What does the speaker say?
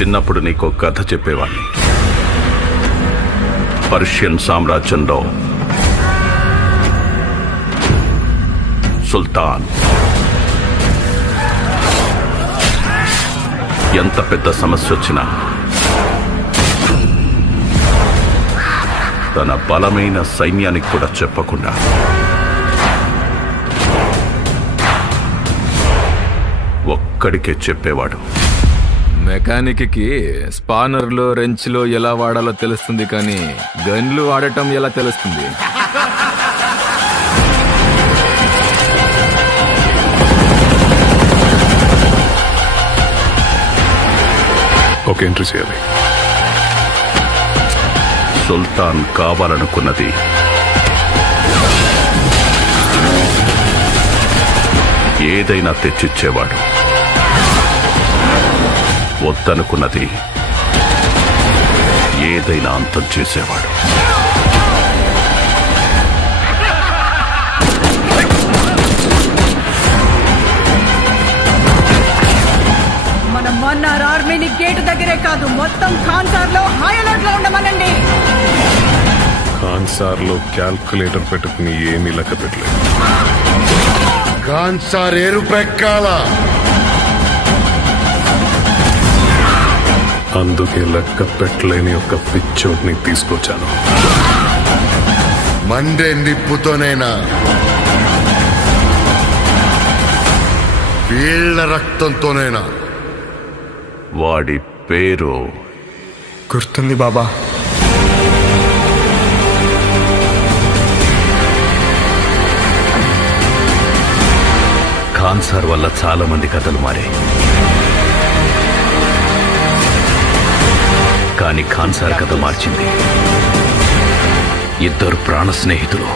చిన్నప్పుడు నీకు కథ చెప్పేవాణ్ణి. పర్షియన్ సామ్రాజ్యంలో సుల్తాన్ ఎంత పెద్ద సమస్య వచ్చినా తన బలమైన సైన్యానికి కూడా చెప్పకుండా ఒక్కడికే చెప్పేవాడు. మెకానిక్కి స్పానర్లో రెంచ్లో ఎలా వాడాలో తెలుస్తుంది, కానీ గన్లు వాడటం ఎలా తెలుస్తుంది? ఒక ఎంట్రీ చేయాలి. సుల్తాన్ కావాలనుకున్నది ఏదైనా తెచ్చిచ్చేవాడు. వద్దనుకున్నది ఏదైనా అంతం చేసేవాడు. మనం మన్నార్ ఆర్మీని గేటు దగ్గరే కాదు, మొత్తం ఖాన్సార్ లో హై అలర్ట్ లో ఉండమనండి. ఖాన్సార్ లో క్యాల్కులేటర్ పెట్టుకుని ఏమీ లెక్క పెట్టలేదు. ఖాన్సార్ ఎరుపెక్కాల, అందుకే లెక్క పెట్టలేని ఒక పిచ్చోడ్ని తీసుకొచ్చాను. మండే నిప్పుతోనైనా వీళ్ళ రక్తంతోనైనా. వాడి పేరు గుర్తుంది బాబా. ఖాన్సార్ వల్ల చాలా మంది కథలు మారాయి, కానీ ఖాన్సార్ కథ మార్చింది ఇద్దరు ప్రాణ స్నేహితులు.